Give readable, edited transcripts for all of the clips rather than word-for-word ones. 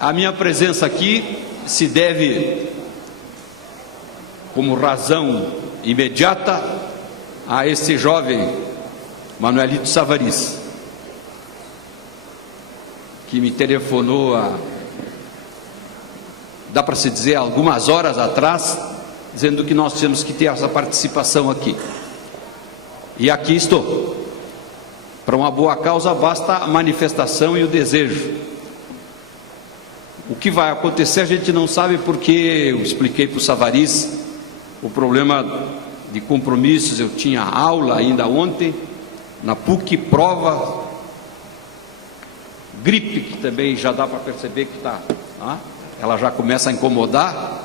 A minha presença aqui se deve, como razão imediata, a esse jovem Manuelito Savarys, que me telefonou dá para se dizer, algumas horas atrás, dizendo que nós temos que ter essa participação aqui. E aqui estou. Para uma boa causa basta a manifestação e o desejo. O que vai acontecer a gente não sabe, porque eu expliquei para o Savarys o problema de compromissos. Eu tinha aula ainda ontem na PUC, prova, gripe, que também já dá para perceber que ela já começa a incomodar,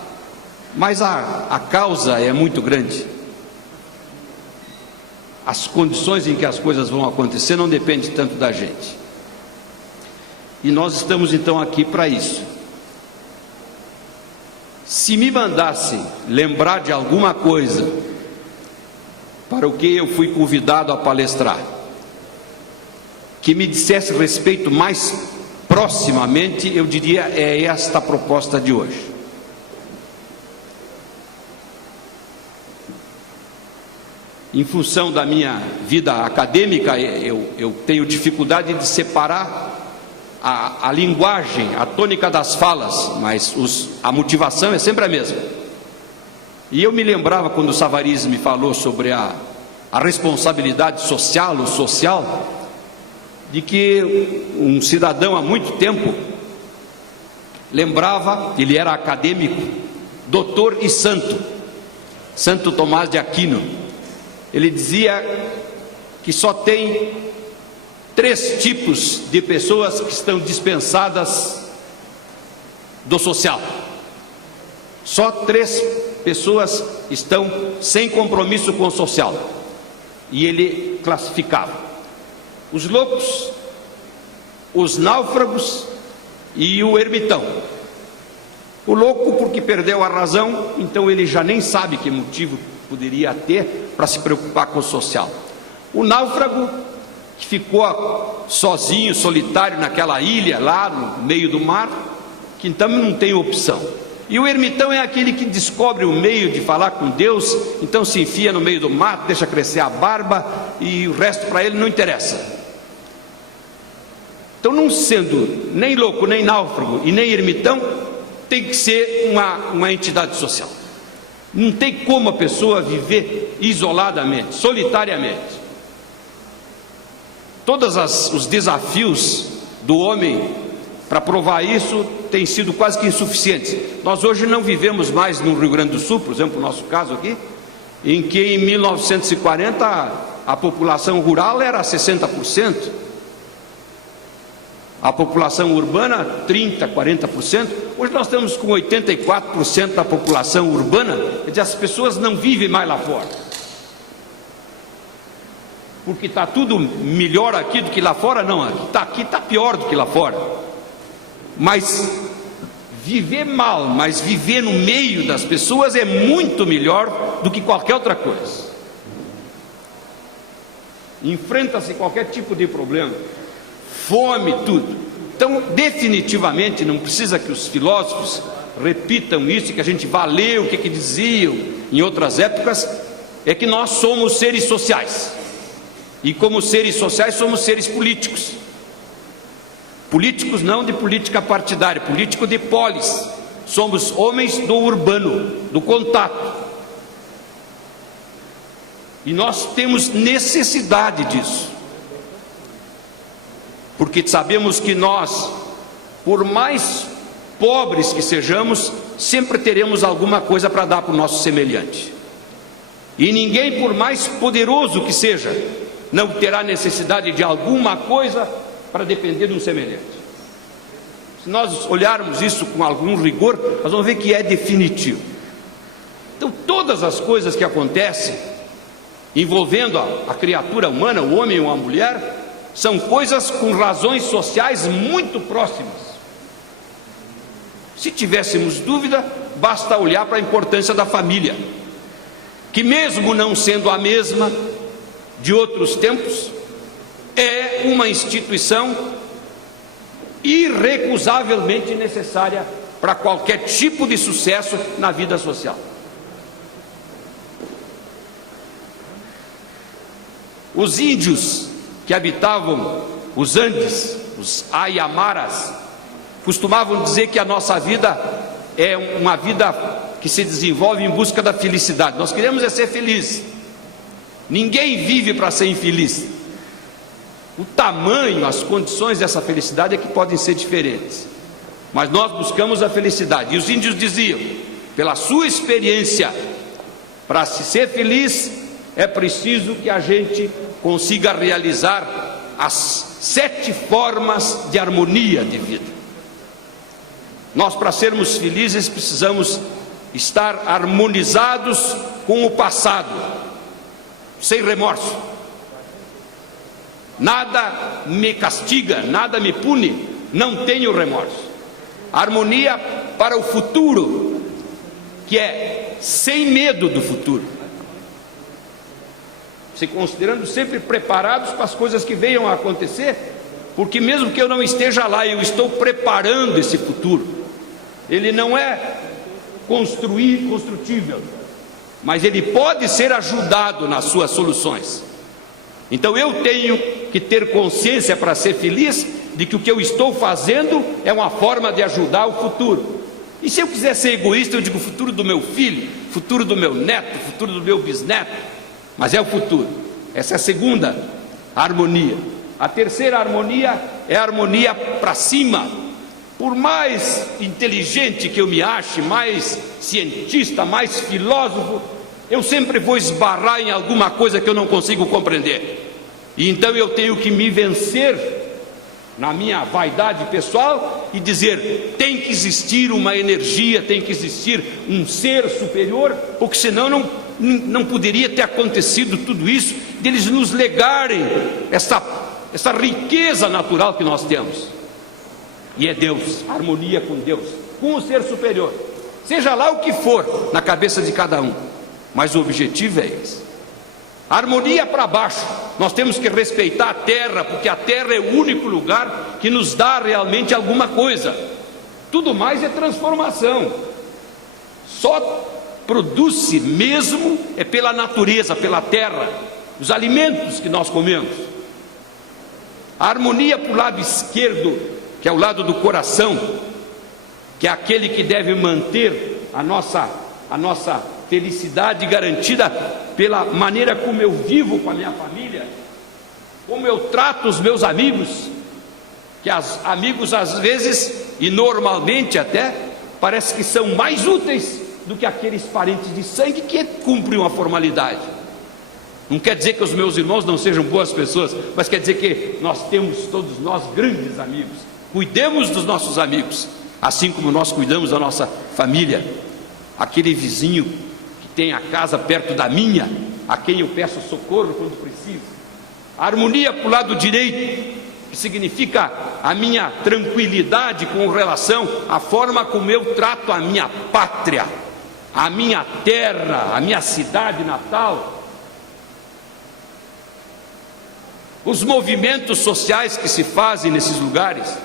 mas a causa é muito grande. As condições em que as coisas vão acontecer não dependem tanto da gente. E nós estamos então aqui para isso. Se me mandasse lembrar de alguma coisa para o que eu fui convidado a palestrar, que me dissesse respeito mais proximamente, eu diria, é esta a proposta de hoje. Em função da minha vida acadêmica, eu tenho dificuldade de separar a linguagem, a tônica das falas, mas a motivação é sempre a mesma. E eu me lembrava, quando o Savarys me falou sobre a responsabilidade social, o social, de que um cidadão há muito tempo lembrava, ele era acadêmico, doutor e santo, Santo Tomás de Aquino. Ele dizia que só tem 3 tipos de pessoas que estão dispensadas do social. Só 3 pessoas estão sem compromisso com o social. E ele classificava: os loucos, os náufragos e o ermitão. O louco porque perdeu a razão, então ele já nem sabe que motivo poderia ter para se preocupar com o social. O náufrago, que ficou sozinho, solitário naquela ilha lá no meio do mar, que então não tem opção. E o ermitão é aquele que descobre o meio de falar com Deus, então se enfia no meio do mato, deixa crescer a barba e o resto para ele não interessa. Então, não sendo nem louco, nem náufrago e nem ermitão, tem que ser uma entidade social. Não tem como a pessoa viver isoladamente, solitariamente. Todos os desafios do homem para provar isso têm sido quase que insuficientes. Nós hoje não vivemos mais no Rio Grande do Sul, por exemplo, no nosso caso aqui, em que em 1940 a população rural era 60%. A população urbana, 30%, 40%. Hoje nós estamos com 84% da população urbana. Quer dizer, as pessoas não vivem mais lá fora, porque está tudo melhor aqui do que lá fora. Não, aqui está pior do que lá fora. Mas viver mal, mas viver no meio das pessoas é muito melhor do que qualquer outra coisa. Enfrenta-se qualquer tipo de problema, fome, tudo. Então, definitivamente, não precisa que os filósofos repitam isso, que a gente vá ler o que diziam em outras épocas, é que nós somos seres sociais. E como seres sociais, somos seres políticos. Políticos não de política partidária, político de polis. Somos homens do urbano, do contato. E nós temos necessidade disso. Porque sabemos que nós, por mais pobres que sejamos, sempre teremos alguma coisa para dar para o nosso semelhante. E ninguém, por mais poderoso que seja, não terá necessidade de alguma coisa para depender de um semelhante. Se nós olharmos isso com algum rigor, nós vamos ver que é definitivo. Então, todas as coisas que acontecem envolvendo a criatura humana, o homem ou a mulher, são coisas com razões sociais muito próximas. Se tivéssemos dúvida, basta olhar para a importância da família, que mesmo não sendo a mesma de outros tempos, é uma instituição irrecusavelmente necessária para qualquer tipo de sucesso na vida social. Os índios que habitavam os Andes, os Ayamaras, costumavam dizer que a nossa vida é uma vida que se desenvolve em busca da felicidade. Nós queremos ser felizes. Ninguém vive para ser infeliz. O tamanho, as condições dessa felicidade é que podem ser diferentes, mas nós buscamos a felicidade. E os índios diziam, pela sua experiência, para se ser feliz é preciso que a gente consiga realizar as 7 formas de harmonia de vida. Nós, para sermos felizes, precisamos estar harmonizados com o passado, sem remorso. Nada me castiga, nada me pune, não tenho remorso. Harmonia para o futuro, que é sem medo do futuro, se considerando sempre preparados para as coisas que venham a acontecer, porque mesmo que eu não esteja lá, eu estou preparando esse futuro. Ele não é construtível, mas ele pode ser ajudado nas suas soluções. Então eu tenho que ter consciência, para ser feliz, de que o que eu estou fazendo é uma forma de ajudar o futuro. E se eu quiser ser egoísta, eu digo o futuro do meu filho, futuro do meu neto, futuro do meu bisneto, mas é o futuro. Essa é a segunda harmonia. A terceira harmonia é a harmonia para cima. Por mais inteligente que eu me ache, mais cientista, mais filósofo, eu sempre vou esbarrar em alguma coisa que eu não consigo compreender. E então eu tenho que me vencer na minha vaidade pessoal e dizer, tem que existir uma energia, tem que existir um ser superior, porque senão não poderia ter acontecido tudo isso, deles nos legarem essa riqueza natural que nós temos. E é Deus, harmonia com Deus, com o ser superior, seja lá o que for na cabeça de cada um, mas o objetivo é esse. Harmonia para baixo, nós temos que respeitar a terra, porque a terra é o único lugar que nos dá realmente alguma coisa. Tudo mais é transformação. Só produz-se mesmo é pela natureza, pela terra, os alimentos que nós comemos. A harmonia para o lado esquerdo, que é o lado do coração, que é aquele que deve manter a nossa felicidade garantida pela maneira como eu vivo com a minha família, como eu trato os meus amigos, que amigos às vezes, e normalmente até, parece que são mais úteis do que aqueles parentes de sangue que cumprem uma formalidade. Não quer dizer que os meus irmãos não sejam boas pessoas, mas quer dizer que nós temos, todos nós, grandes amigos. Cuidemos dos nossos amigos, assim como nós cuidamos da nossa família. Aquele vizinho que tem a casa perto da minha, a quem eu peço socorro quando preciso. A harmonia para o lado direito, que significa a minha tranquilidade com relação à forma como eu trato a minha pátria, a minha terra, a minha cidade natal, os movimentos sociais que se fazem nesses lugares,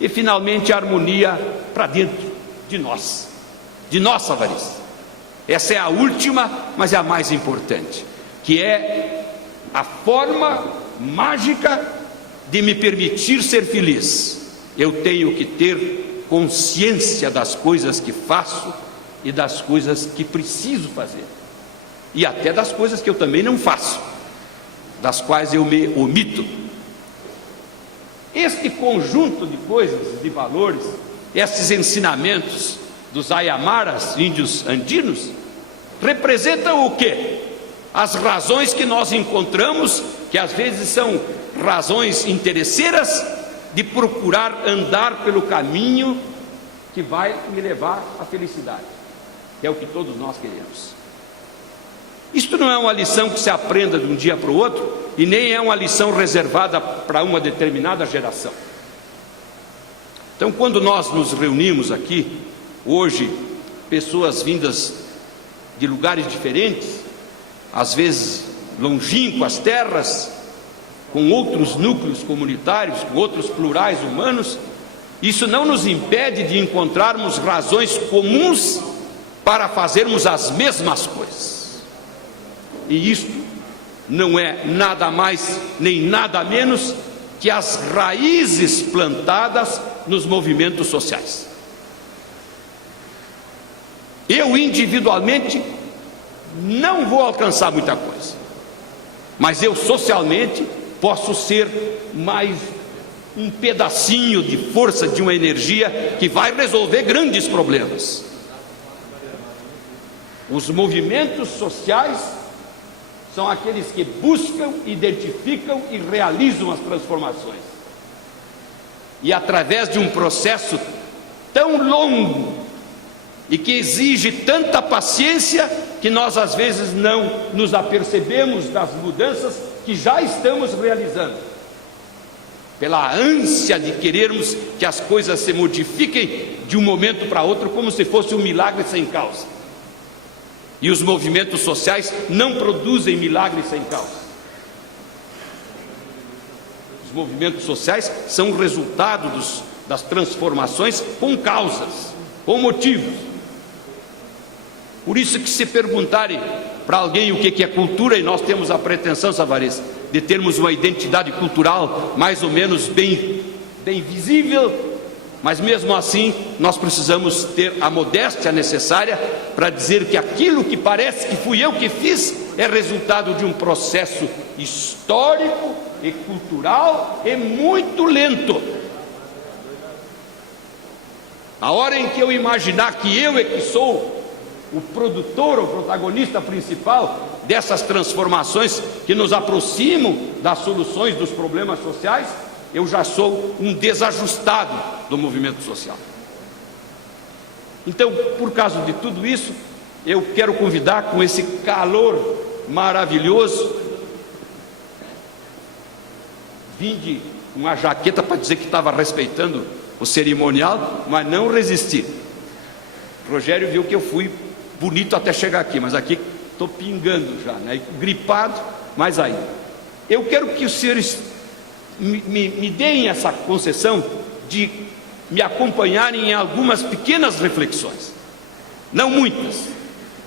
e finalmente a harmonia para dentro de nós, de nossa avarice. Essa é a última, mas é a mais importante, que é a forma mágica de me permitir ser feliz. Eu tenho que ter consciência das coisas que faço e das coisas que preciso fazer, e até das coisas que eu também não faço, das quais eu me omito. Este conjunto de coisas, de valores, estes ensinamentos dos Ayamaras, índios andinos, representam o quê? As razões que nós encontramos, que às vezes são razões interesseiras, de procurar andar pelo caminho que vai me levar à felicidade, que é o que todos nós queremos. Isto não é uma lição que se aprenda de um dia para o outro, e nem é uma lição reservada para uma determinada geração. Então, quando nós nos reunimos aqui, hoje, pessoas vindas de lugares diferentes, às vezes longínquas terras, com outros núcleos comunitários, com outros plurais humanos, isso não nos impede de encontrarmos razões comuns para fazermos as mesmas coisas. E isto não é nada mais nem nada menos que as raízes plantadas nos movimentos sociais. Eu individualmente não vou alcançar muita coisa, mas eu socialmente posso ser mais um pedacinho de força, de uma energia que vai resolver grandes problemas. Os movimentos sociais são aqueles que buscam, identificam e realizam as transformações. E através de um processo tão longo e que exige tanta paciência, que nós às vezes não nos apercebemos das mudanças que já estamos realizando, pela ânsia de querermos que as coisas se modifiquem de um momento para outro, como se fosse um milagre sem causa. E os movimentos sociais não produzem milagres sem causa. Os movimentos sociais são o resultado das transformações com causas, com motivos. Por isso que, se perguntarem para alguém o que é cultura, e nós temos a pretensão, Savarez, de termos uma identidade cultural mais ou menos bem visível, mas mesmo assim nós precisamos ter a modéstia necessária para dizer que aquilo que parece que fui eu que fiz é resultado de um processo histórico e cultural e muito lento. A hora em que eu imaginar que eu é que sou o produtor, o protagonista principal dessas transformações que nos aproximam das soluções dos problemas sociais, eu já sou um desajustado do movimento social. Então, por causa de tudo isso, eu quero convidar, com esse calor maravilhoso, vim de uma jaqueta para dizer que estava respeitando o cerimonial, mas não resisti. Rogério viu que eu fui bonito até chegar aqui, mas aqui estou pingando já, né? Gripado, mais ainda. Eu quero que os senhores me deem essa concessão de me acompanharem em algumas pequenas reflexões, não muitas,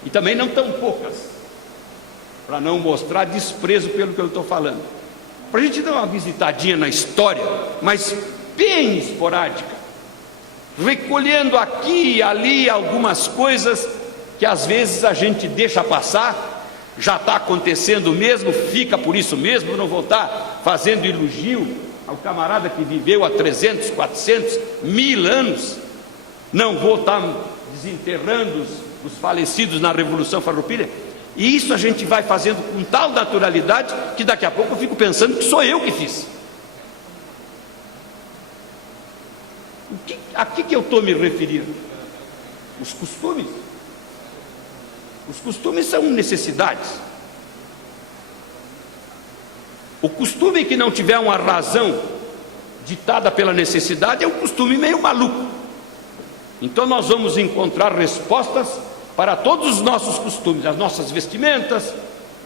e também não tão poucas, para não mostrar desprezo pelo que eu estou falando, para a gente dar uma visitadinha na história, mas bem esporádica, recolhendo aqui e ali algumas coisas que às vezes a gente deixa passar. Já está acontecendo mesmo, fica por isso mesmo. Não vou estar fazendo elogio ao camarada que viveu há 300, 400, 1000 anos. Não vou estar desenterrando os falecidos na Revolução Farroupilha. E isso a gente vai fazendo com tal naturalidade que daqui a pouco eu fico pensando que sou eu que fiz. A que eu estou me referindo? Os costumes. Os costumes são necessidades. O costume que não tiver uma razão ditada pela necessidade é um costume meio maluco. Então nós vamos encontrar respostas para todos os nossos costumes, as nossas vestimentas,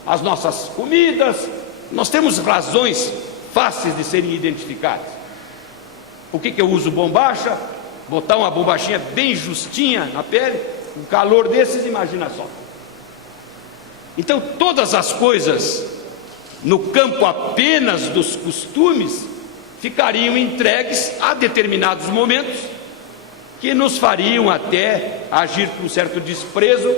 as nossas comidas. Nós temos razões fáceis de serem identificadas. Por que eu uso bombacha? Botar uma bombachinha bem justinha na pele, um calor desses, imagina só. Então todas as coisas no campo apenas dos costumes ficariam entregues a determinados momentos que nos fariam até agir com certo desprezo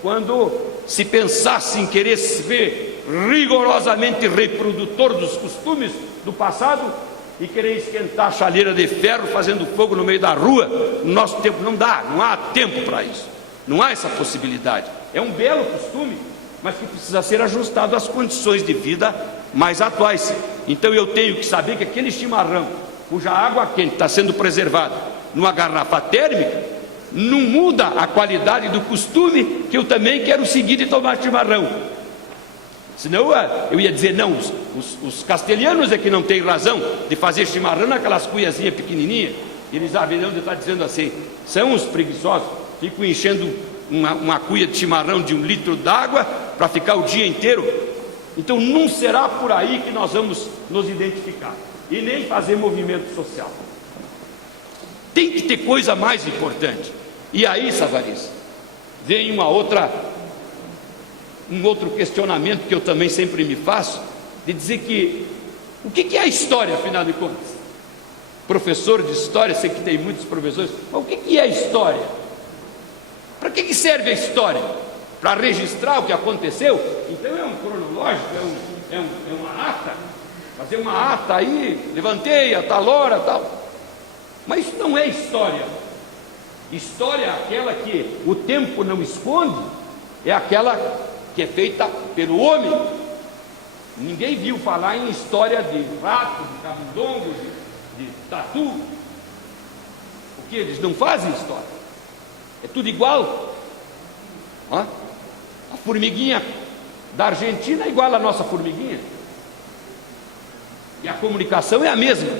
quando se pensasse em querer ser rigorosamente reprodutor dos costumes do passado e querer esquentar a chaleira de ferro fazendo fogo no meio da rua. No nosso tempo não dá, não há tempo para isso, não há essa possibilidade. É um belo costume, mas que precisa ser ajustado às condições de vida mais atuais. Então eu tenho que saber que aquele chimarrão, cuja água quente está sendo preservada numa garrafa térmica, não muda a qualidade do costume que eu também quero seguir de tomar chimarrão. Senão eu ia dizer, não, os castelhanos é que não têm razão de fazer chimarrão naquelas cuiazinhas pequenininhas. Eles haverão de estar dizendo assim, são os preguiçosos, ficam enchendo uma cuia de chimarrão de 1 litro d'água para ficar o dia inteiro. Então não será por aí que nós vamos nos identificar, e nem fazer movimento social. Tem que ter coisa mais importante. E aí, Savariz, vem um outro questionamento que eu também sempre me faço, de dizer que o que é a história, afinal de contas? Professor de história, sei que tem muitos professores, mas o que é a história? Para que serve a história? Para registrar o que aconteceu? Então é um cronológico, é uma ata, fazer uma ata aí, levantei a tal hora, tal. Mas isso não é história. História é aquela que o tempo não esconde, é aquela que é feita pelo homem. Ninguém viu falar em história de rato, de camundongo, de tatu, porque eles não fazem história, é tudo igual. A formiguinha da Argentina é igual à nossa formiguinha, e a comunicação é a mesma,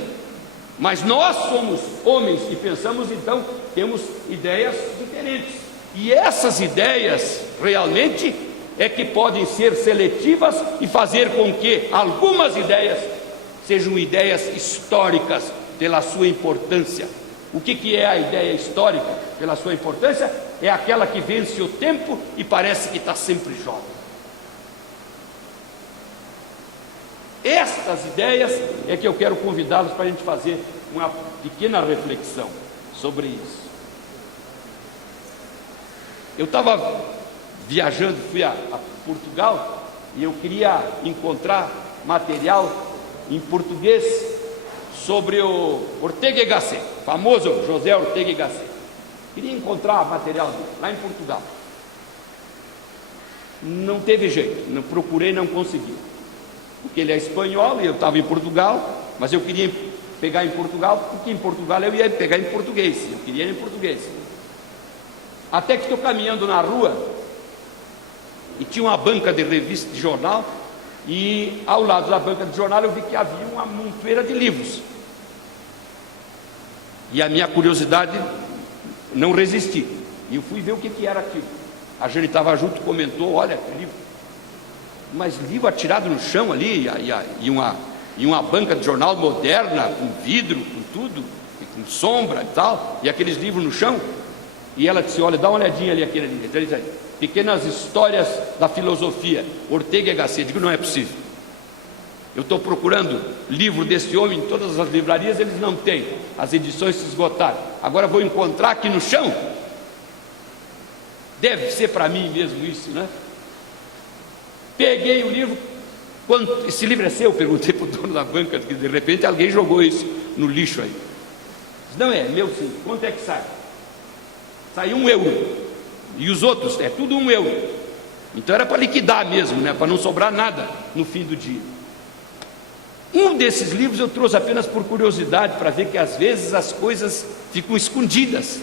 mas nós somos homens e pensamos, então temos ideias diferentes, e essas ideias realmente é que podem ser seletivas e fazer com que algumas ideias sejam ideias históricas pela sua importância. O que é a ideia histórica pela sua importância? É aquela que vence o tempo e parece que está sempre jovem. Estas ideias é que eu quero convidá-los para a gente fazer uma pequena reflexão sobre isso. Eu estava viajando, fui a Portugal, e eu queria encontrar material em português sobre o Ortega y Gasset, famoso José Ortega y Gasset. Queria encontrar material dele, lá em Portugal. Não teve jeito, não procurei, não consegui, porque ele é espanhol e eu estava em Portugal, mas eu queria pegar em Portugal, porque em Portugal eu ia pegar em português, eu queria em português. Até que estou caminhando na rua e tinha uma banca de revista de jornal, e ao lado da banca de jornal eu vi que havia uma montoeira de livros, e a minha curiosidade não resisti, e eu fui ver o que era aquilo. A gente estava junto, comentou: olha que livro, mas livro atirado no chão ali, e uma banca de jornal moderna, com vidro, com tudo, e com sombra e tal, e aqueles livros no chão. E ela disse: olha, dá uma olhadinha ali, aquele ali, Pequenas Histórias da Filosofia, Ortega y Gasset. Eu digo: não é possível, eu estou procurando livro desse homem em todas as livrarias, eles não têm, as edições se esgotaram, agora vou encontrar aqui no chão? Deve ser para mim mesmo isso, né? Peguei o livro. Esse livro é seu? Perguntei para o dono da banca, que de repente alguém jogou isso no lixo aí. Disse: não, é meu sim. Quanto é que sai? Sai €1, e os outros é tudo €1. Então era para liquidar mesmo, né? Para não sobrar nada no fim do dia. Um desses livros eu trouxe apenas por curiosidade, para ver que às vezes as coisas ficam escondidas.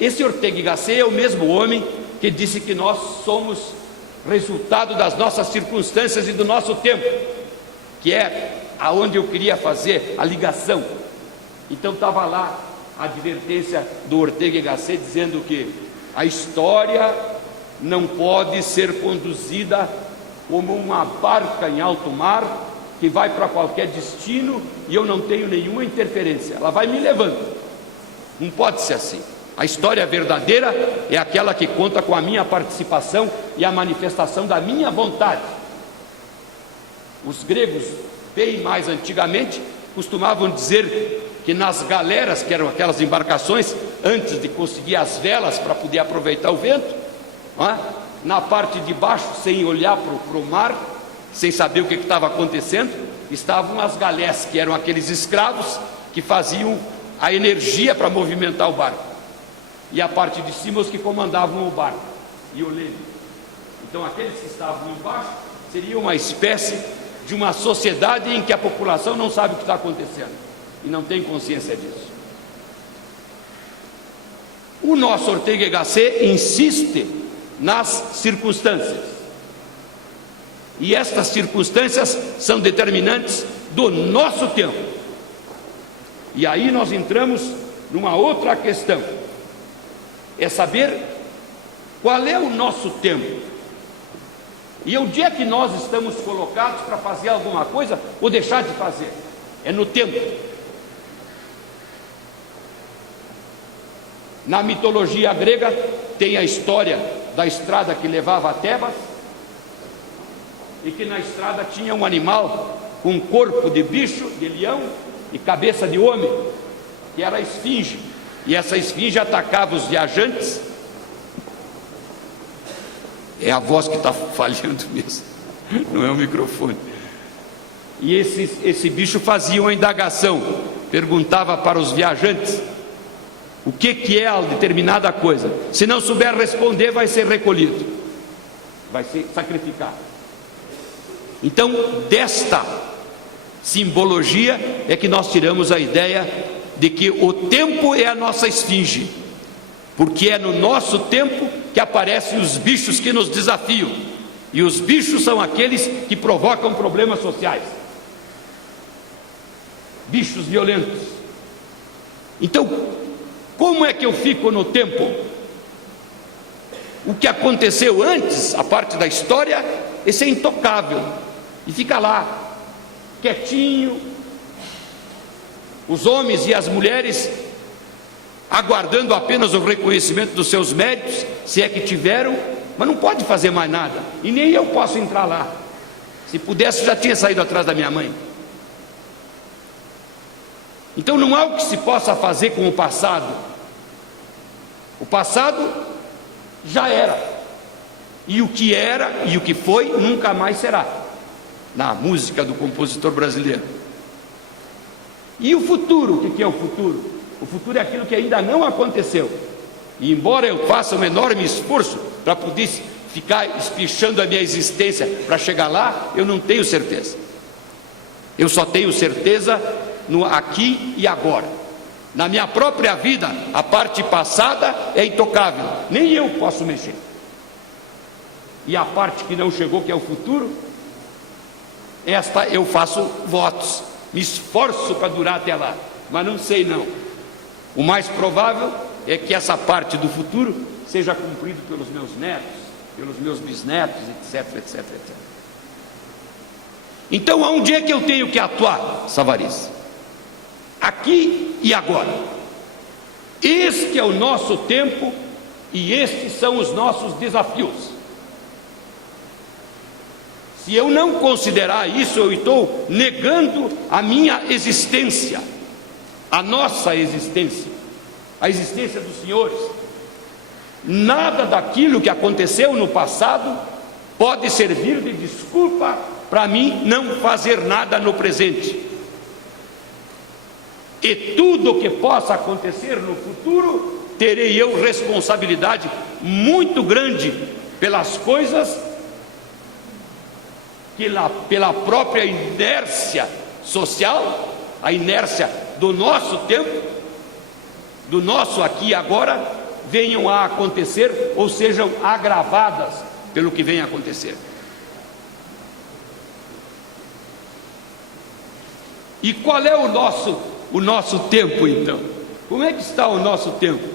Esse Ortega y Gasset é o mesmo homem que disse que nós somos resultado das nossas circunstâncias e do nosso tempo, que é aonde eu queria fazer a ligação. Então estava lá a advertência do Ortega y Gasset dizendo que a história não pode ser conduzida como uma barca em alto mar que vai para qualquer destino e eu não tenho nenhuma interferência, ela vai me levando. Não pode ser assim. A história verdadeira é aquela que conta com a minha participação e a manifestação da minha vontade. Os gregos, bem mais antigamente, costumavam dizer que nas galeras, que eram aquelas embarcações, antes de conseguir as velas para poder aproveitar o vento, na parte de baixo, sem olhar para o mar, sem saber o que estava acontecendo, estavam as galés, que eram aqueles escravos que faziam a energia para movimentar o barco, e a parte de cima os que comandavam o barco e o leme. Então aqueles que estavam embaixo seria uma espécie de uma sociedade em que a população não sabe o que está acontecendo e não tem consciência disso. O nosso Ortega y Gasset insiste nas circunstâncias, e estas circunstâncias são determinantes do nosso tempo. E aí nós entramos numa outra questão, é saber qual é o nosso tempo. E onde é que nós estamos colocados para fazer alguma coisa ou deixar de fazer? É no tempo. Na mitologia grega tem a história da estrada que levava a Tebas, e que na estrada tinha um animal com corpo de bicho, de leão, e cabeça de homem, que era a esfinge. E essa esfinge atacava os viajantes. É a voz que está falhando mesmo, não é o microfone. E esse bicho fazia uma indagação, perguntava para os viajantes o que é a determinada coisa. Se não souber responder, vai ser recolhido, vai ser sacrificado. Então, desta simbologia é que nós tiramos a ideia de que o tempo é a nossa esfinge, porque é no nosso tempo que aparecem os bichos que nos desafiam, e os bichos são aqueles que provocam problemas sociais, bichos violentos. Então, como é que eu fico no tempo? O que aconteceu antes, a parte da história, esse é intocável, e fica lá, quietinho, os homens e as mulheres aguardando apenas o reconhecimento dos seus méritos, se é que tiveram, mas não pode fazer mais nada, e nem eu posso entrar lá. Se pudesse, já tinha saído atrás da minha mãe. Então não há o que se possa fazer com o passado. O passado já era, e o que era e o que foi nunca mais será, na música do compositor brasileiro. E o futuro, o que é o futuro? O futuro é aquilo que ainda não aconteceu, e embora eu faça um enorme esforço para poder ficar espichando a minha existência para chegar lá, eu não tenho certeza. Eu só tenho certeza no aqui e agora. Na minha própria vida, a parte passada é intocável, nem eu posso mexer. E a parte que não chegou, que é o futuro, esta eu faço votos, me esforço para durar até lá, mas não sei não. O mais provável é que essa parte do futuro seja cumprida pelos meus netos, pelos meus bisnetos, etc, etc, etc. Então, aonde é que eu tenho que atuar, Savariz? Aqui e agora. Este é o nosso tempo e estes são os nossos desafios. Se eu não considerar isso, eu estou negando a minha existência, a nossa existência, a existência dos senhores. Nada daquilo que aconteceu no passado pode servir de desculpa para mim não fazer nada no presente. E tudo que possa acontecer no futuro, terei eu responsabilidade muito grande pelas coisas que pela própria inércia social, a inércia do nosso tempo, do nosso aqui e agora, venham a acontecer ou sejam agravadas pelo que vem a acontecer. E qual é o nosso tempo então? Como é que está o nosso tempo?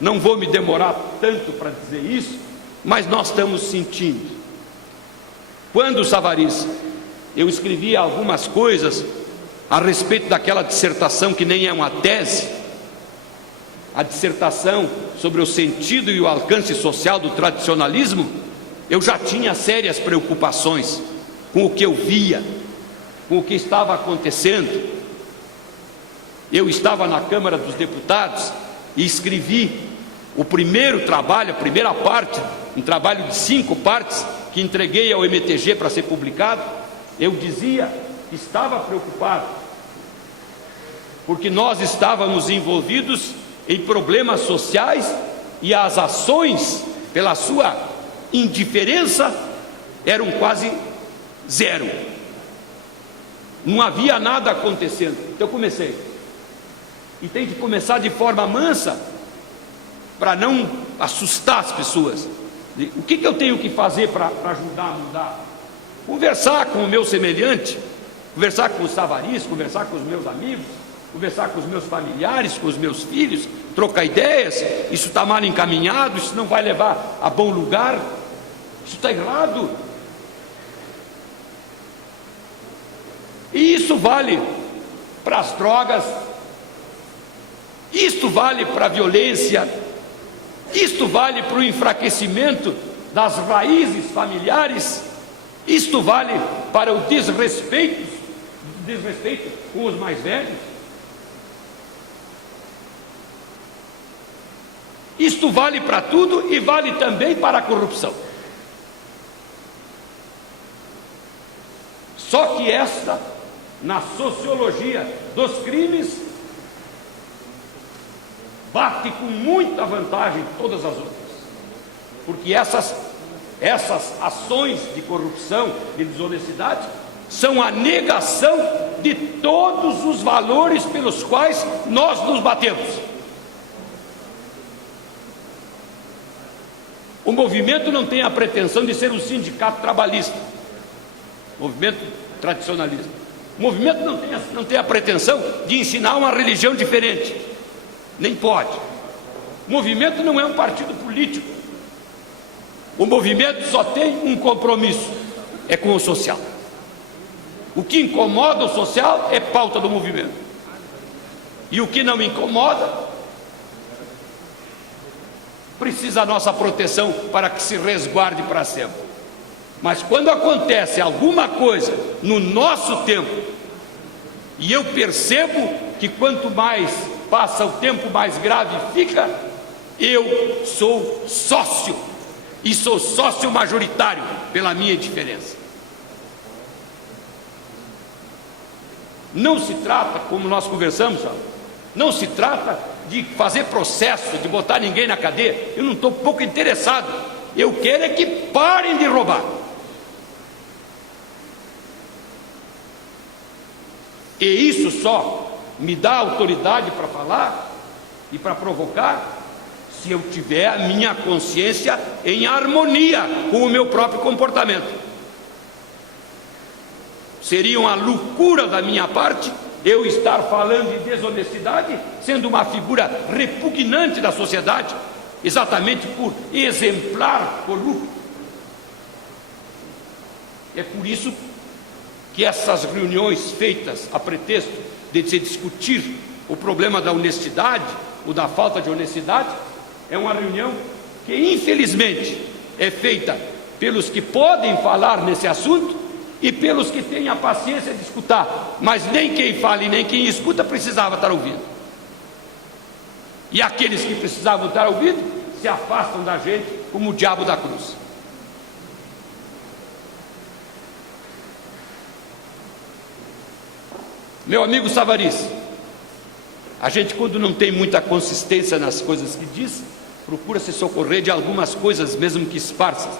Não vou me demorar tanto para dizer isso, mas nós estamos sentindo. Quando, Savariz, eu escrevi algumas coisas a respeito daquela dissertação que nem é uma tese, a dissertação sobre o sentido e o alcance social do tradicionalismo, eu já tinha sérias preocupações com o que eu via, com o que estava acontecendo. Eu estava na Câmara dos Deputados e escrevi o primeiro trabalho, a primeira parte, um trabalho de 5 partes, que entreguei ao MTG para ser publicado. Eu dizia que estava preocupado, porque nós estávamos envolvidos em problemas sociais e as ações, pela sua indiferença, eram quase zero. Não havia nada acontecendo. Então eu comecei. E tem que começar de forma mansa, para não assustar as pessoas. O que eu tenho que fazer para ajudar a mudar? Conversar com o meu semelhante, conversar com o Savariz, conversar com os meus amigos, conversar com os meus familiares, com os meus filhos, trocar ideias. Isso está mal encaminhado, isso não vai levar a bom lugar, isso está errado. E isso vale para as drogas, isto vale para a violência, isto vale para o enfraquecimento das raízes familiares, isto vale para o desrespeito com os mais velhos. Isto vale para tudo e vale também para a corrupção. Só que esta, na sociologia dos crimes, bate com muita vantagem todas as outras, porque essas ações de corrupção, de desonestidade, são a negação de todos os valores pelos quais nós nos batemos. O movimento não tem a pretensão de ser um sindicato trabalhista, movimento tradicionalista. O movimento não tem a pretensão de ensinar uma religião diferente, nem pode. O movimento não é um partido político. O movimento só tem um compromisso, é com o social. O que incomoda o social é pauta do movimento, e o que não incomoda precisa da nossa proteção para que se resguarde para sempre. Mas quando acontece alguma coisa no nosso tempo, e eu percebo que quanto mais passa o tempo, mais grave fica, eu sou sócio, e sou sócio majoritário pela minha indiferença. Não se trata, como nós conversamos, não se trata de fazer processo, de botar ninguém na cadeia. Eu não estou pouco interessado. Eu quero é que parem de roubar. E isso só me dá autoridade para falar e para provocar se eu tiver a minha consciência em harmonia com o meu próprio comportamento. Seria uma loucura da minha parte eu estar falando de desonestidade, sendo uma figura repugnante da sociedade, exatamente por exemplar corrupto. É por isso que essas reuniões feitas a pretexto de se discutir o problema da honestidade ou da falta de honestidade, é uma reunião que infelizmente é feita pelos que podem falar nesse assunto e pelos que têm a paciência de escutar, mas nem quem fala e nem quem escuta precisava estar ouvindo. E aqueles que precisavam estar ouvindo se afastam da gente como o diabo da cruz. Meu amigo Savarys, a gente, quando não tem muita consistência nas coisas que diz, procura se socorrer de algumas coisas, mesmo que esparsas.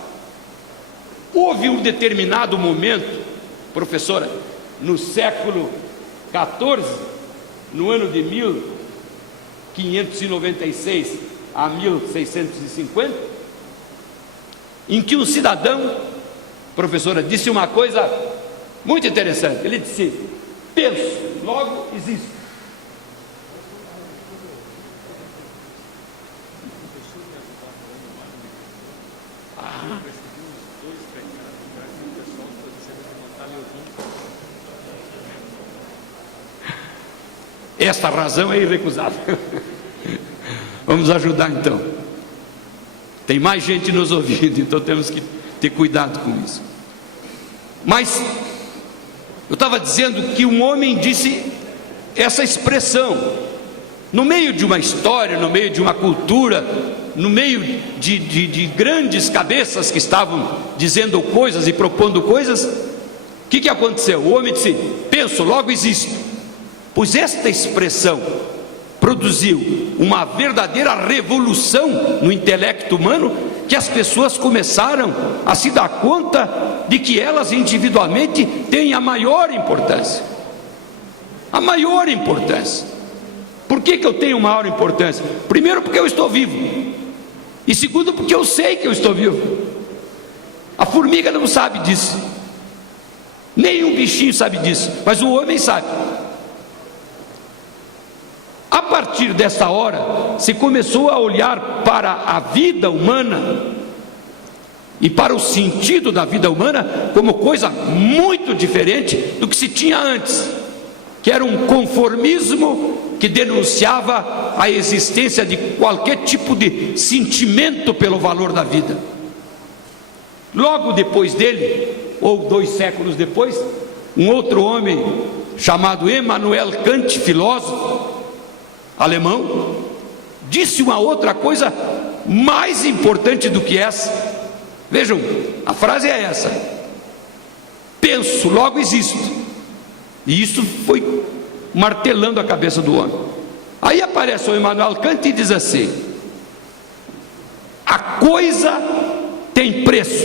Houve um determinado momento, professora, no século XIV, no ano de 1596 a 1650, em que um cidadão, professora, disse uma coisa muito interessante. Ele disse: penso, logo existo. Esta razão é irrecusável. Vamos ajudar então. Tem mais gente nos ouvindo, então temos que ter cuidado com isso. Mas eu estava dizendo que um homem disse essa expressão no meio de uma história, no meio de uma cultura, no meio de grandes cabeças que estavam dizendo coisas e propondo coisas. O que aconteceu? O homem disse: penso, logo existo. Pois esta expressão produziu uma verdadeira revolução no intelecto humano, que as pessoas começaram a se dar conta de que elas individualmente têm a maior importância. A maior importância. Por que eu tenho maior importância? Primeiro, porque eu estou vivo. E segundo, porque eu sei que eu estou vivo. A formiga não sabe disso. Nenhum bichinho sabe disso. Mas o homem sabe. A partir dessa hora, se começou a olhar para a vida humana e para o sentido da vida humana como coisa muito diferente do que se tinha antes, que era um conformismo que denunciava a existência de qualquer tipo de sentimento pelo valor da vida. Logo depois dele, ou 2 séculos depois, um outro homem chamado Immanuel Kant, filósofo alemão, disse uma outra coisa mais importante do que essa. Vejam, a frase é essa: penso, logo existo. E isso foi martelando a cabeça do homem. Aí aparece o Immanuel Kant e diz assim: a coisa tem preço,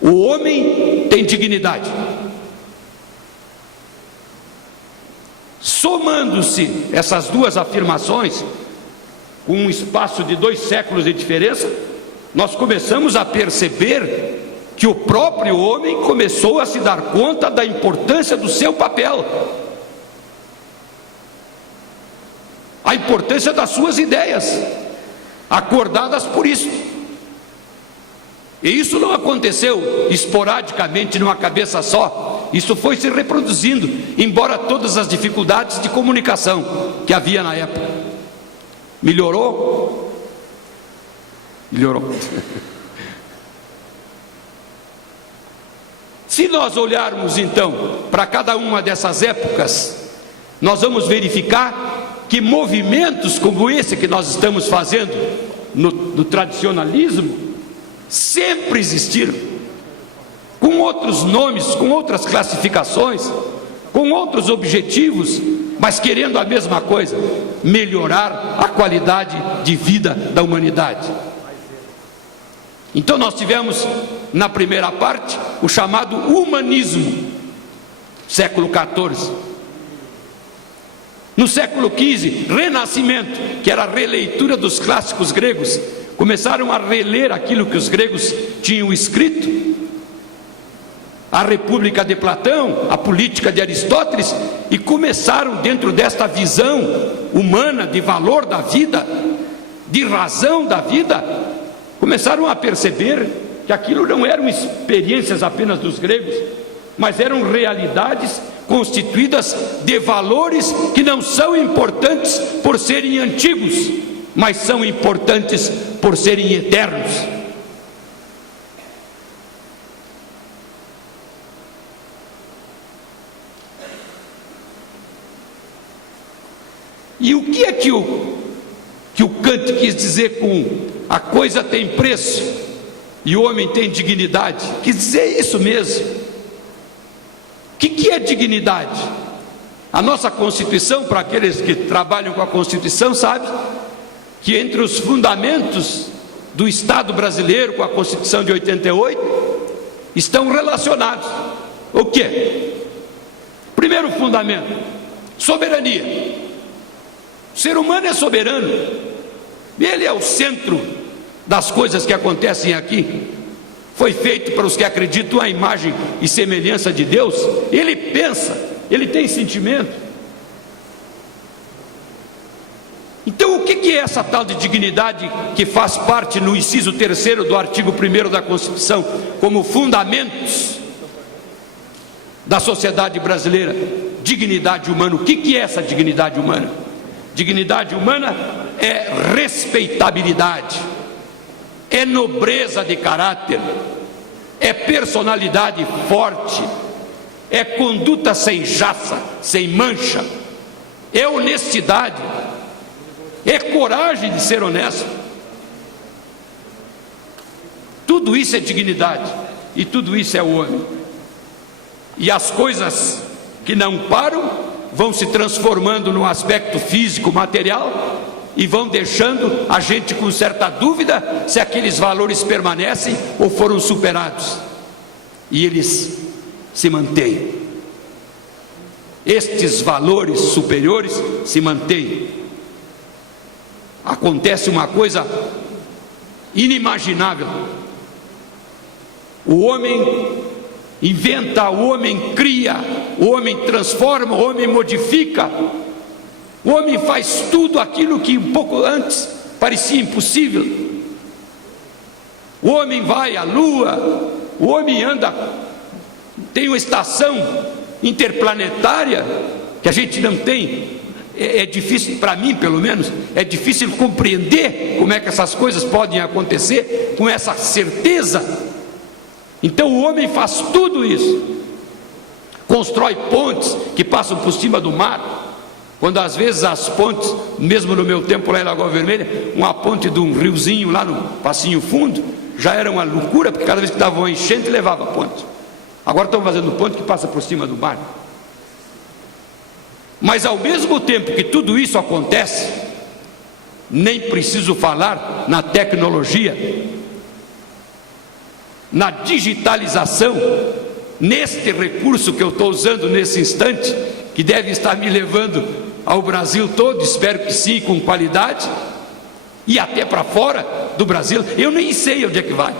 o homem tem dignidade. Somando-se essas duas afirmações, com um espaço de 2 séculos de diferença, nós começamos a perceber que o próprio homem começou a se dar conta da importância do seu papel, a importância das suas ideias, acordadas por isso. E isso não aconteceu esporadicamente numa cabeça só, isso foi se reproduzindo, embora todas as dificuldades de comunicação que havia na época. Melhorou? Melhorou. Se nós olharmos então para cada uma dessas épocas, nós vamos verificar que movimentos como esse que nós estamos fazendo no tradicionalismo sempre existiram, com outros nomes, com outras classificações, com outros objetivos, mas querendo a mesma coisa: melhorar a qualidade de vida da humanidade. Então nós tivemos na primeira parte o chamado humanismo, século XIV. No século XV, renascimento, que era a releitura dos clássicos gregos. Começaram a reler aquilo que os gregos tinham escrito, a República de Platão, a Política de Aristóteles, e começaram, dentro desta visão humana de valor da vida, de razão da vida, começaram a perceber que aquilo não eram experiências apenas dos gregos, mas eram realidades constituídas de valores que não são importantes por serem antigos, mas são importantes por serem eternos. E o que é que o Kant quis dizer com a coisa tem preço e o homem tem dignidade? Quis dizer isso mesmo. O que é dignidade? A nossa Constituição, para aqueles que trabalham com a Constituição, sabe que entre os fundamentos do Estado brasileiro, com a Constituição de 88, estão relacionados. O quê? Primeiro fundamento: soberania. O ser humano é soberano, ele é o centro das coisas que acontecem aqui. Foi feito para os que acreditam à imagem e semelhança de Deus. Ele pensa, ele tem sentimento. Então o que é essa tal de dignidade que faz parte no inciso 3º do artigo 1º da Constituição como fundamentos da sociedade brasileira? Dignidade humana. O que é essa dignidade humana? Dignidade humana é respeitabilidade, é nobreza de caráter, é personalidade forte, é conduta sem jaça, sem mancha, é honestidade, é coragem de ser honesto. Tudo isso é dignidade e tudo isso é o homem. E as coisas que não param vão se transformando num aspecto físico, material, e vão deixando a gente com certa dúvida se aqueles valores permanecem ou foram superados. E eles se mantêm. Estes valores superiores se mantêm. Acontece uma coisa inimaginável. O homem inventa, o homem cria, o homem transforma, o homem modifica, o homem faz tudo aquilo que um pouco antes parecia impossível. O homem vai à lua, o homem anda, tem uma estação interplanetária que a gente não tem. É difícil, para mim pelo menos, é difícil compreender como é que essas coisas podem acontecer com essa certeza. Então o homem faz tudo isso, constrói pontes que passam por cima do mar, quando às vezes as pontes, mesmo no meu tempo lá em Lagoa Vermelha, uma ponte de um riozinho lá no Passinho Fundo, já era uma loucura, porque cada vez que dava uma enchente levava a ponte. Agora estão fazendo ponte que passa por cima do mar. Mas ao mesmo tempo que tudo isso acontece, nem preciso falar na tecnologia, na digitalização, neste recurso que eu estou usando nesse instante, que deve estar me levando ao Brasil todo, espero que sim, com qualidade, e até para fora do Brasil. Eu nem sei onde é que vai.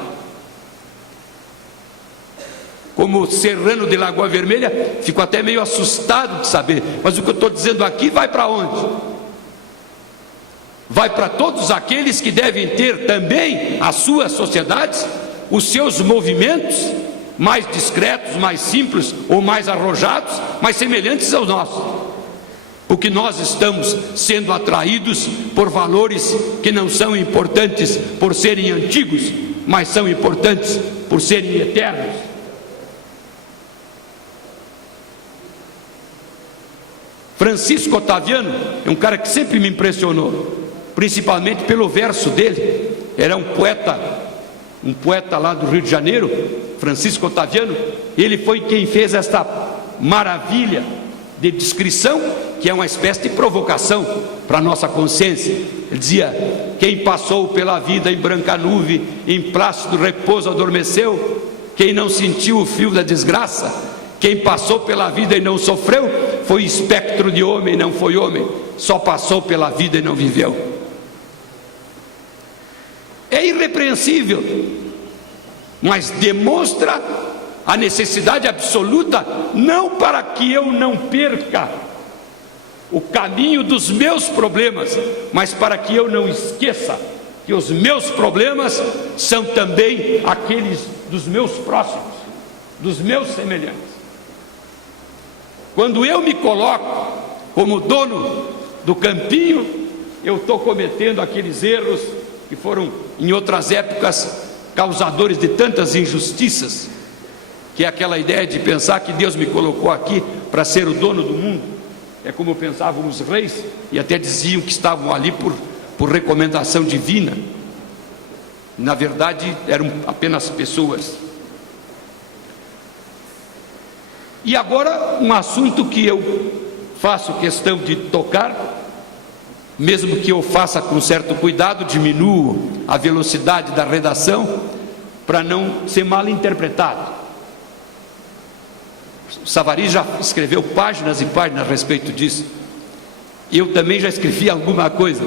Como serrano de Lagoa Vermelha, fico até meio assustado de saber, mas o que eu estou dizendo aqui vai para onde? Vai para todos aqueles que devem ter também as suas sociedades, os seus movimentos, mais discretos, mais simples ou mais arrojados, mas semelhantes aos nossos, porque nós estamos sendo atraídos por valores que não são importantes por serem antigos, mas são importantes por serem eternos. Francisco Otaviano é um cara que sempre me impressionou, principalmente pelo verso dele. Era um poeta lá do Rio de Janeiro, Francisco Otaviano. Ele foi quem fez esta maravilha de descrição, que é uma espécie de provocação para a nossa consciência. Ele dizia: quem passou pela vida em branca nuvem, em plácido repouso adormeceu. Quem não sentiu o frio da desgraça, quem passou pela vida e não sofreu, foi espectro de homem, não foi homem, só passou pela vida e não viveu. É irrepreensível, mas demonstra a necessidade absoluta, não para que eu não perca o caminho dos meus problemas, mas para que eu não esqueça que os meus problemas são também aqueles dos meus próximos, dos meus semelhantes. Quando eu me coloco como dono do campinho, eu estou cometendo aqueles erros que foram em outras épocas causadores de tantas injustiças, que é aquela ideia de pensar que Deus me colocou aqui para ser o dono do mundo. É como pensavam os reis, e até diziam que estavam ali por recomendação divina. Na verdade eram apenas pessoas. E agora um assunto que eu faço questão de tocar, mesmo que eu faça com certo cuidado, diminuo a velocidade da redação para não ser mal interpretado. O Savary já escreveu páginas e páginas a respeito disso. Eu também já escrevi alguma coisa,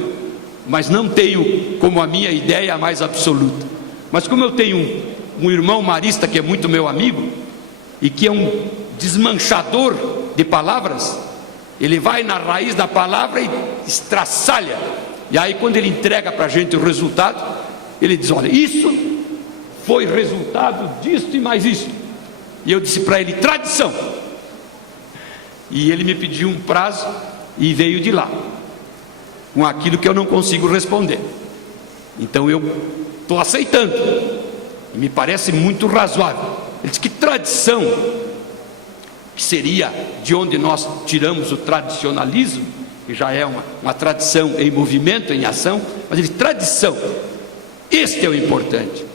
mas não tenho como a minha ideia a mais absoluta. Mas como eu tenho um irmão marista que é muito meu amigo e que é um desmanchador de palavras, ele vai na raiz da palavra e estraçalha, e aí quando ele entrega para a gente o resultado, ele diz: olha, isso foi resultado disto e mais isso. E eu disse para ele: tradição. E ele me pediu um prazo e veio de lá com aquilo que eu não consigo responder. Então eu estou aceitando, e me parece muito razoável. Ele disse que tradição, que seria de onde nós tiramos o tradicionalismo, que já é uma tradição em movimento, em ação, mas ele diz: tradição, este é o importante.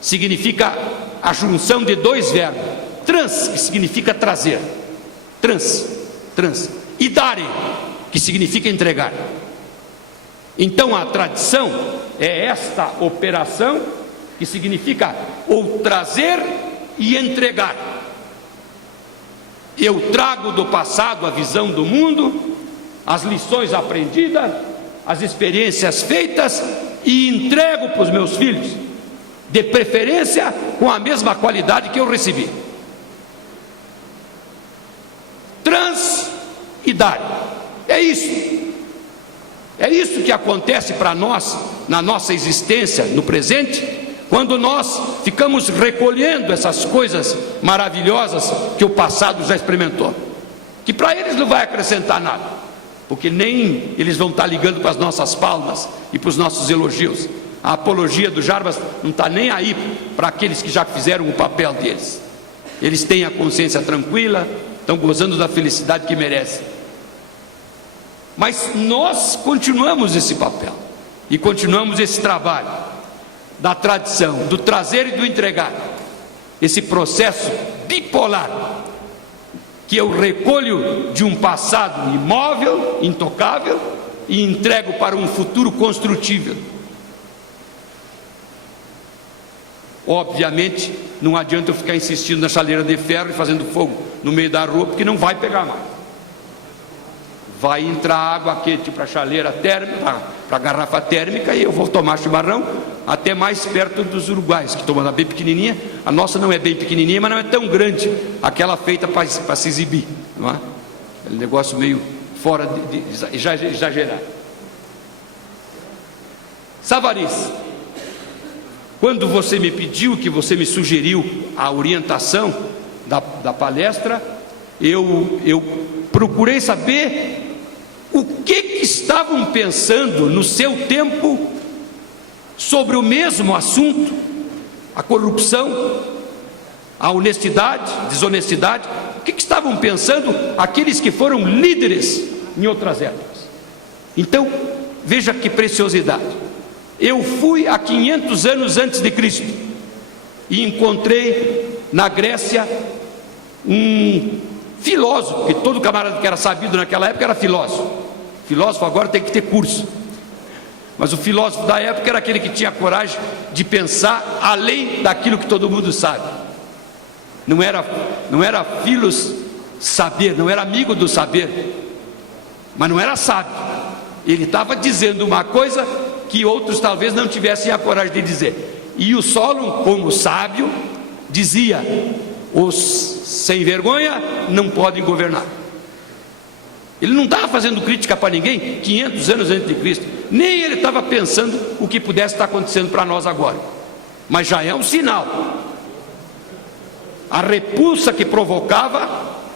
Significa a junção de dois verbos: trans, que significa trazer, trans, e dare, que significa entregar. Então a tradição é esta operação que significa ou trazer e entregar. Eu trago do passado a visão do mundo, as lições aprendidas, as experiências feitas, e entrego para os meus filhos, de preferência com a mesma qualidade que eu recebi. Trans e dar. É isso. É isso que acontece para nós, na nossa existência, no presente, quando nós ficamos recolhendo essas coisas maravilhosas que o passado já experimentou, que para eles não vai acrescentar nada, porque nem eles vão estar ligando para as nossas palmas e para os nossos elogios. A apologia do Jarbas não está nem aí para aqueles que já fizeram o papel deles. Eles têm a consciência tranquila, estão gozando da felicidade que merecem. Mas nós continuamos esse papel e continuamos esse trabalho da tradição, do trazer e do entregar, esse processo bipolar que eu recolho de um passado imóvel, intocável, e entrego para um futuro construtível. Obviamente, não adianta eu ficar insistindo na chaleira de ferro e fazendo fogo no meio da rua, porque não vai pegar mais. Vai entrar água quente para a chaleira térmica, para a garrafa térmica, e eu vou tomar chimarrão até mais perto dos uruguaios, que tomam bem pequenininha. A nossa não é bem pequenininha, mas não é tão grande, aquela feita para se exibir, não é? É um negócio meio fora de exagerar. Savariz, quando você me pediu, que você me sugeriu a orientação da palestra, eu procurei saber o que estavam pensando no seu tempo sobre o mesmo assunto, a corrupção, a honestidade, desonestidade. O que estavam pensando aqueles que foram líderes em outras épocas? Então, veja que preciosidade. Eu fui há 500 anos antes de Cristo e encontrei na Grécia um filósofo, que todo camarada que era sabido naquela época era filósofo. Filósofo agora tem que ter curso, mas o filósofo da época era aquele que tinha coragem de pensar além daquilo que todo mundo sabe. Não era filos saber, não era amigo do saber, mas não era sábio. Ele estava dizendo uma coisa que outros talvez não tivessem a coragem de dizer. E o Solon, como sábio, dizia: os sem vergonha não podem governar. Ele não estava fazendo crítica para ninguém 500 anos antes de Cristo, nem ele estava pensando o que pudesse estar acontecendo para nós agora, mas já é um sinal. A repulsa que provocava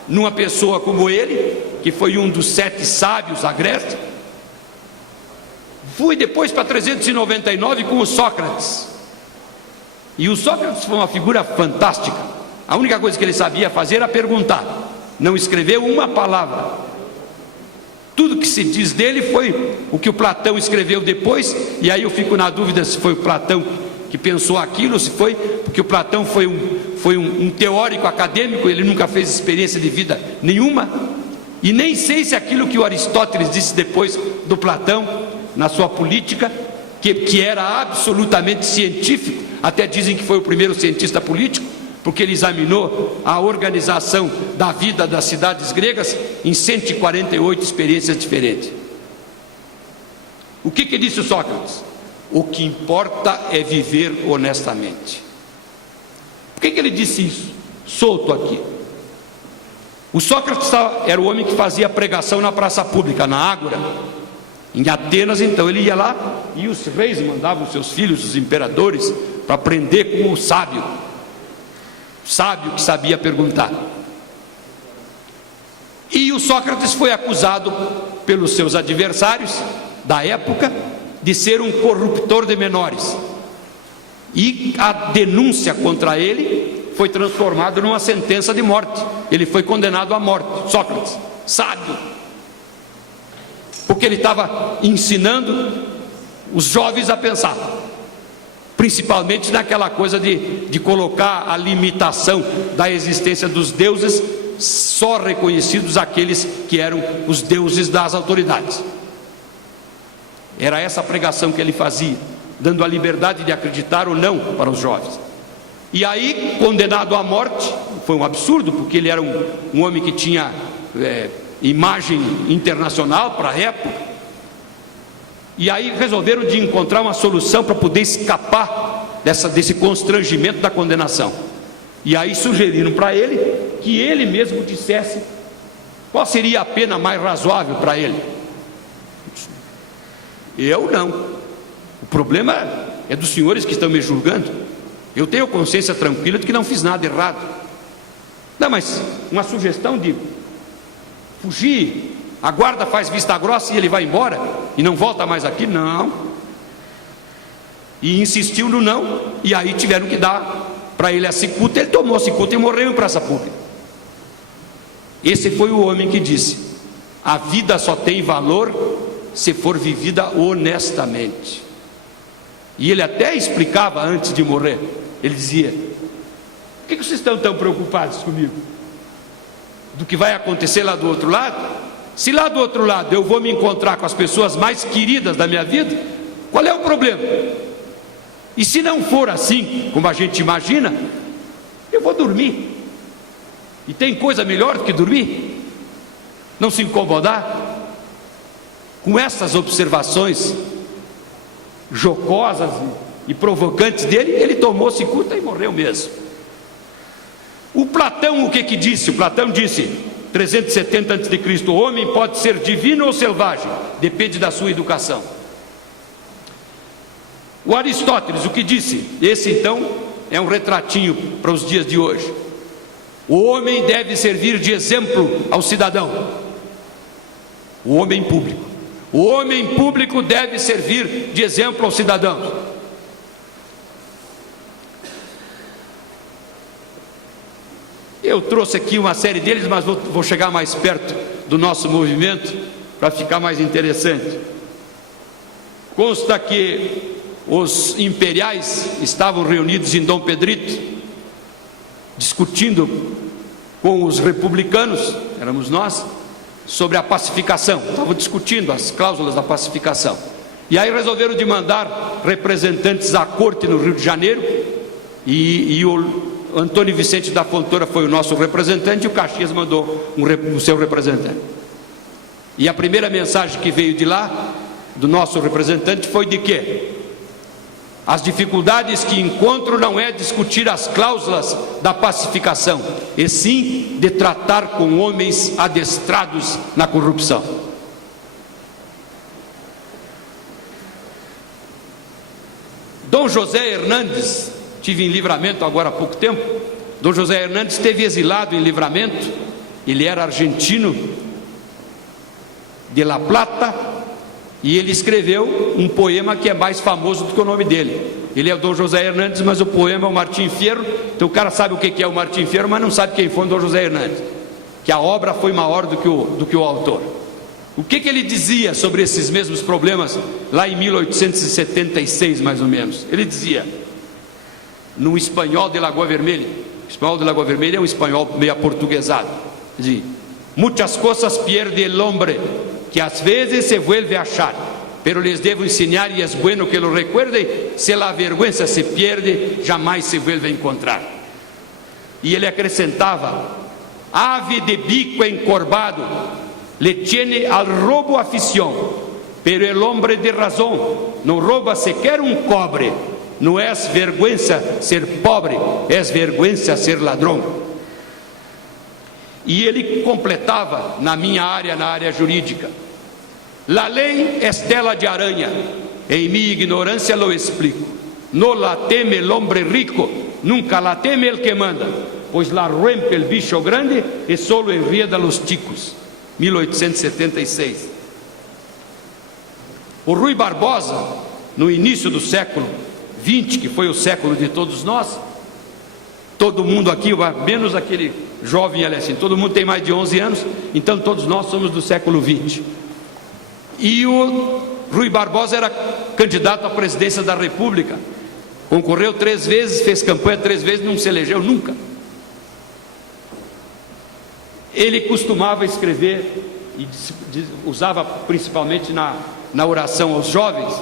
numa pessoa como ele, que foi um dos 7 sábios da Grécia. Fui depois para 399 com o Sócrates, e o Sócrates foi uma figura fantástica. A única coisa que ele sabia fazer era perguntar, não escreveu uma palavra. Tudo que se diz dele foi o que o Platão escreveu depois, e aí eu fico na dúvida se foi o Platão que pensou aquilo, se foi, porque o Platão foi um teórico acadêmico, ele nunca fez experiência de vida nenhuma, e nem sei se aquilo que o Aristóteles disse depois do Platão, na sua política, que era absolutamente científico, até dizem que foi o primeiro cientista político, porque ele examinou a organização da vida das cidades gregas em 148 experiências diferentes. O que disse o Sócrates? O que importa é viver honestamente. Por que ele disse isso? Solto aqui. O Sócrates era o homem que fazia pregação na praça pública, na Ágora, em Atenas. Então ele ia lá e os reis mandavam seus filhos, os imperadores, para aprender com o sábio que sabia perguntar. E o Sócrates foi acusado pelos seus adversários da época de ser um corruptor de menores, e a denúncia contra ele foi transformada numa sentença de morte. Ele foi condenado à morte. Sócrates, sábio, porque ele estava ensinando os jovens a pensar, principalmente naquela coisa de colocar a limitação da existência dos deuses, só reconhecidos aqueles que eram os deuses das autoridades. Era essa a pregação que ele fazia, dando a liberdade de acreditar ou não para os jovens. E aí, condenado à morte, foi um absurdo, porque ele era um homem que tinha imagem internacional para a época. E aí resolveram de encontrar uma solução para poder escapar desse constrangimento da condenação. E aí sugeriram para ele que ele mesmo dissesse qual seria a pena mais razoável para ele. Eu não. O problema é dos senhores que estão me julgando. Eu tenho consciência tranquila de que não fiz nada errado. Não, mas uma sugestão de fugir, a guarda faz vista grossa e ele vai embora e não volta mais aqui, não. E insistiu no não, e aí tiveram que dar para ele a cicuta. Ele tomou a cicuta e morreu em praça pública. Esse foi o homem que disse: a vida só tem valor se for vivida honestamente. E ele até explicava antes de morrer. Ele dizia: por que vocês estão tão preocupados comigo? Do que vai acontecer lá do outro lado? Se lá do outro lado eu vou me encontrar com as pessoas mais queridas da minha vida, qual é o problema? E se não for assim, como a gente imagina, eu vou dormir. E tem coisa melhor do que dormir? Não se incomodar? Com essas observações jocosas e provocantes dele, ele tomou cicuta e morreu mesmo. O Platão, o que disse? O Platão disse, 370 a.C., o homem pode ser divino ou selvagem, depende da sua educação. O Aristóteles, o que disse? Esse então é um retratinho para os dias de hoje. O homem deve servir de exemplo ao cidadão. O homem público. O homem público deve servir de exemplo aos cidadãos. Eu trouxe aqui uma série deles, mas vou chegar mais perto do nosso movimento para ficar mais interessante. Consta que os imperiais estavam reunidos em Dom Pedrito, discutindo com os republicanos, éramos nós, sobre a pacificação. Estavam discutindo as cláusulas da pacificação. E aí resolveram de mandar representantes à corte no Rio de Janeiro, e o Antônio Vicente da Fontoura foi o nosso representante, e o Caxias mandou o seu representante. E a primeira mensagem que veio de lá, do nosso representante, foi de quê? As dificuldades que encontro não é discutir as cláusulas da pacificação, e sim de tratar com homens adestrados na corrupção. Dom José Hernandes, tive em Livramento agora há pouco tempo. Dom José Hernandes esteve exilado em Livramento. Ele era argentino, de La Plata, e ele escreveu um poema que é mais famoso do que o nome dele. Ele é o Dom José Hernandes, mas o poema é o Martim Fierro. Então o cara sabe o que é o Martim Fierro, mas não sabe quem foi o Dom José Hernandes, que a obra foi maior do que o autor. O que ele dizia sobre esses mesmos problemas lá em 1876, mais ou menos? Ele dizia, no espanhol de Lagoa Vermelha, o espanhol de Lagoa Vermelha é um espanhol meio aportuguesado, dizia: muitas coisas pierde el hombre, que às vezes se vuelve a achar, pero les devo ensinar y es bueno que lo recuerden, se la vergüenza se pierde, jamais se vuelve a encontrar. E ele acrescentava: ave de bico encorvado, le tiene al robo afición, pero el hombre de razón no roba sequer um cobre. Não é vergüenza ser pobre, é vergüenza ser ladrão. E ele completava na minha área, na área jurídica: la lei es tela de aranha, em minha ignorância lo explico. No la teme el hombre rico, nunca la teme el que manda, pois la rompe el bicho grande e solo enreda los chicos. 1876. O Rui Barbosa, no início do século 20, que foi o século de todos nós, todo mundo aqui, menos aquele jovem ali assim, todo mundo tem mais de 11 anos, então todos nós somos do século 20. E o Rui Barbosa era candidato à presidência da República, concorreu 3 vezes, fez campanha 3 vezes, não se elegeu nunca. Ele costumava escrever, e usava principalmente na oração aos jovens,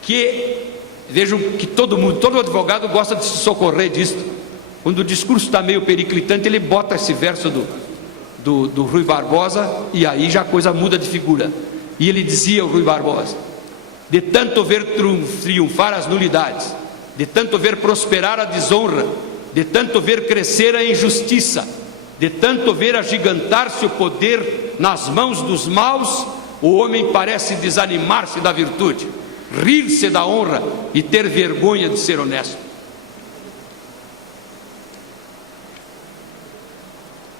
que vejam que todo advogado gosta de se socorrer disso. Quando o discurso está meio periclitante, ele bota esse verso do Rui Barbosa, e aí já a coisa muda de figura. E ele dizia, o Rui Barbosa: de tanto ver triunfar as nulidades, de tanto ver prosperar a desonra, de tanto ver crescer a injustiça, de tanto ver agigantar-se o poder nas mãos dos maus, o homem parece desanimar-se da virtude. rir-se da honra e ter vergonha de ser honesto.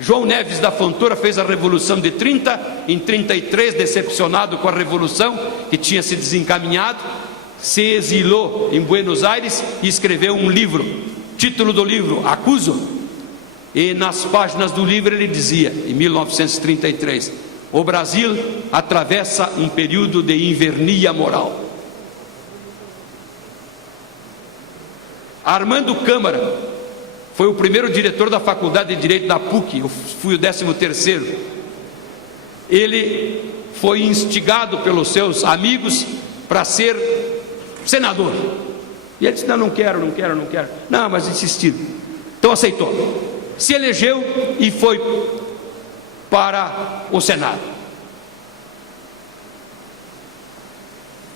João Neves da Fontoura fez a Revolução de 30, em 33, decepcionado com a Revolução, que tinha se desencaminhado, se exilou em Buenos Aires e escreveu um livro. Título do livro: Acuso. E nas páginas do livro ele dizia, em 1933, o Brasil atravessa um período de invernia moral. Armando Câmara foi o primeiro diretor da Faculdade de Direito da PUC, eu fui o 13º. Ele foi instigado pelos seus amigos para ser senador. E ele disse: não quero. Não, mas insistiram. Então aceitou. Se elegeu e foi para o Senado.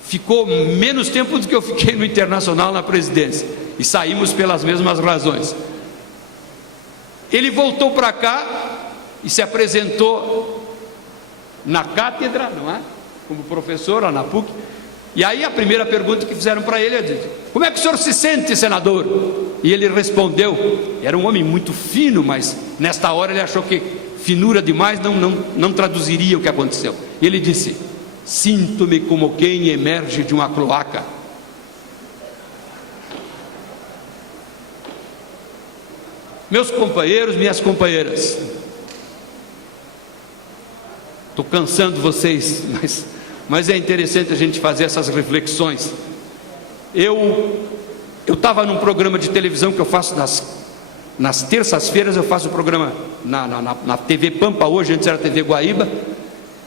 Ficou menos tempo do que eu fiquei no Internacional na presidência. E saímos pelas mesmas razões. Ele voltou para cá e se apresentou na cátedra, não é? Como professor lá na PUC. E aí a primeira pergunta que fizeram para ele é: como é que o senhor se sente, senador? E ele respondeu, era um homem muito fino, mas nesta hora ele achou que finura demais não traduziria o que aconteceu. Ele disse: sinto-me como quem emerge de uma cloaca. Meus companheiros, minhas companheiras, estou cansando vocês, mas é interessante a gente fazer essas reflexões. Eu estava num programa de televisão que eu faço nas terças-feiras. Eu faço um programa na TV Pampa, hoje antes era TV Guaíba,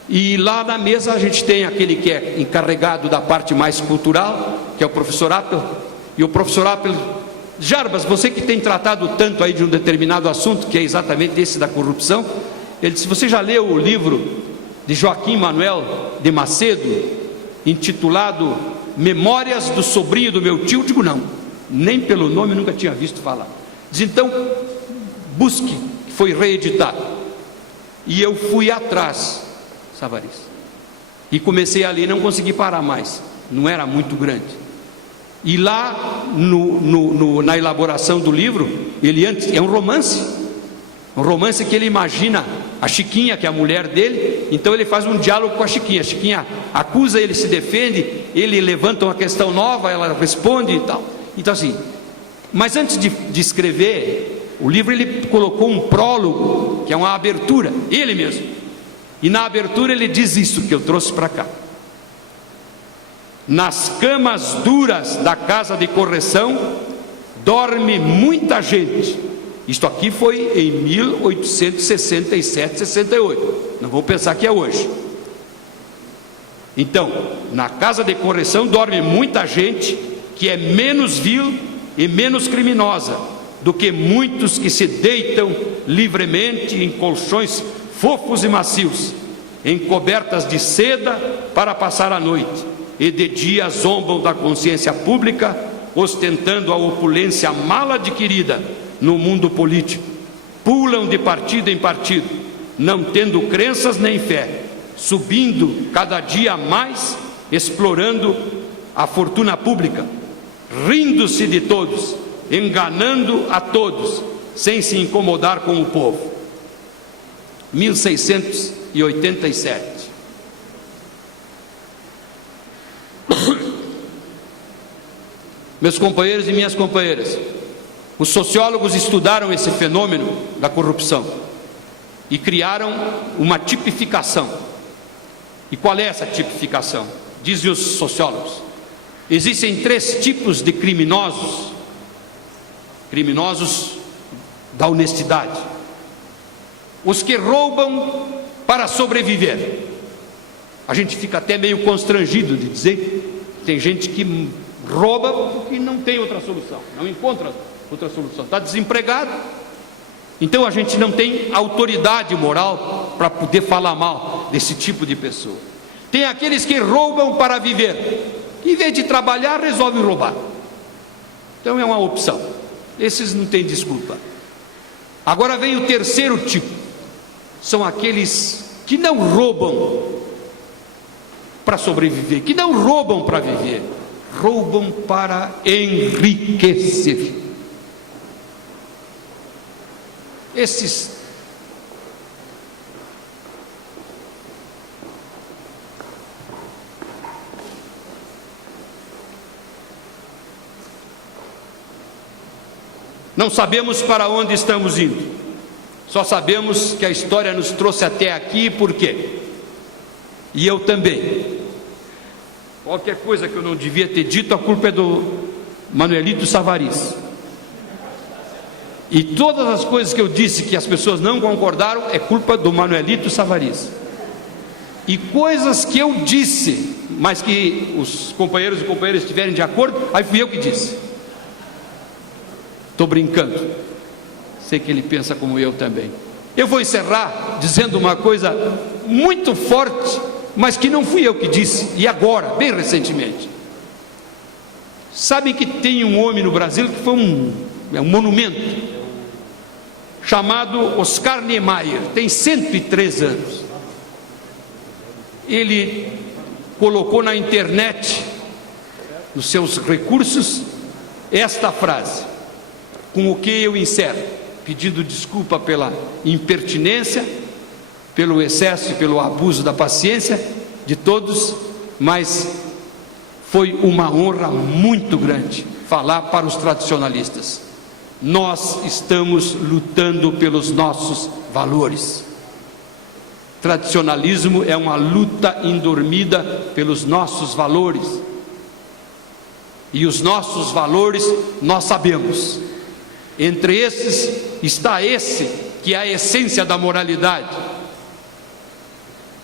e lá na mesa a gente tem aquele que é encarregado da parte mais cultural, que é o professor Appel. E o professor Appel: Jarbas, você que tem tratado tanto aí de um determinado assunto, que é exatamente esse da corrupção, ele disse: você já leu o livro de Joaquim Manuel de Macedo, intitulado Memórias do Sobrinho do Meu Tio? Eu digo: não, nem pelo nome nunca tinha visto falar. Diz: então busque, foi reeditado. E eu fui atrás, Savariz, e comecei ali, não consegui parar mais, não era muito grande. E lá na elaboração do livro, ele antes é um romance que ele imagina a Chiquinha, que é a mulher dele. Então ele faz um diálogo com a Chiquinha acusa, ele se defende, ele levanta uma questão nova, ela responde e tal. Então assim, mas antes de escrever o livro, ele colocou um prólogo, que é uma abertura, ele mesmo. E na abertura ele diz isso que eu trouxe para cá: nas camas duras da casa de correção dorme muita gente. Isto aqui foi em 1867, 68. Não vou pensar que é hoje. Então, na casa de correção dorme muita gente que é menos vil e menos criminosa do que muitos que se deitam livremente em colchões fofos e macios, em cobertas de seda para passar a noite, e de dia zombam da consciência pública, ostentando a opulência mal adquirida no mundo político. Pulam de partido em partido, não tendo crenças nem fé, subindo cada dia mais, explorando a fortuna pública, rindo-se de todos, enganando a todos, sem se incomodar com o povo. 1687. Meus companheiros e minhas companheiras, os sociólogos estudaram esse fenômeno da corrupção e criaram uma tipificação. E qual é essa tipificação? Dizem os sociólogos: existem 3 tipos de criminosos da honestidade. Os que roubam para sobreviver. A gente fica até meio constrangido de dizer que tem gente que rouba porque não tem outra solução, não encontra outra solução, está desempregado. Então a gente não tem autoridade moral para poder falar mal desse tipo de pessoa. Tem aqueles que roubam para viver, que em vez de trabalhar resolvem roubar. Então é uma opção, esses não têm desculpa. Agora vem o terceiro tipo, são aqueles que não roubam para sobreviver, que não roubam para viver, roubam para enriquecer. Esses não sabemos para onde estamos indo, só sabemos que a história nos trouxe até aqui. Por quê? E eu também. Qualquer coisa que eu não devia ter dito, a culpa é do Manuelito Savariz. E todas as coisas que eu disse que as pessoas não concordaram, é culpa do Manuelito Savariz. E coisas que eu disse, mas que os companheiros e companheiras estiverem de acordo, aí fui eu que disse. Estou brincando, sei que ele pensa como eu também. Eu vou encerrar dizendo uma coisa muito forte, mas que não fui eu que disse, e agora, bem recentemente. Sabem que tem um homem no Brasil que foi um monumento, chamado Oscar Niemeyer, tem 103 anos. Ele colocou na internet, nos seus recursos, esta frase, com o que eu encerro, pedindo desculpa pela impertinência, pelo excesso e pelo abuso da paciência de todos, mas foi uma honra muito grande falar para os tradicionalistas. Nós estamos lutando pelos nossos valores. Tradicionalismo é uma luta indormida pelos nossos valores. E os nossos valores nós sabemos. Entre esses está esse que é a essência da moralidade.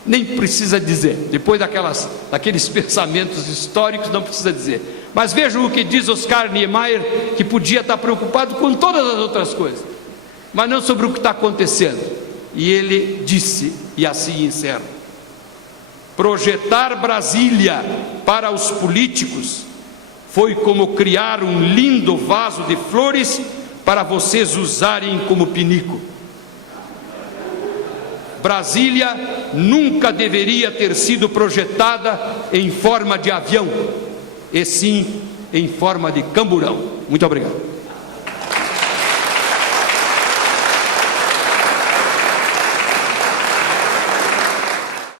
Nem precisa dizer, depois daqueles pensamentos históricos, não precisa dizer. Mas vejam o que diz Oscar Niemeyer, que podia estar preocupado com todas as outras coisas, mas não sobre o que está acontecendo. E ele disse, e assim encerra: projetar Brasília para os políticos foi como criar um lindo vaso de flores para vocês usarem como pinico. Brasília nunca deveria ter sido projetada em forma de avião, e sim em forma de camburão. Muito obrigado.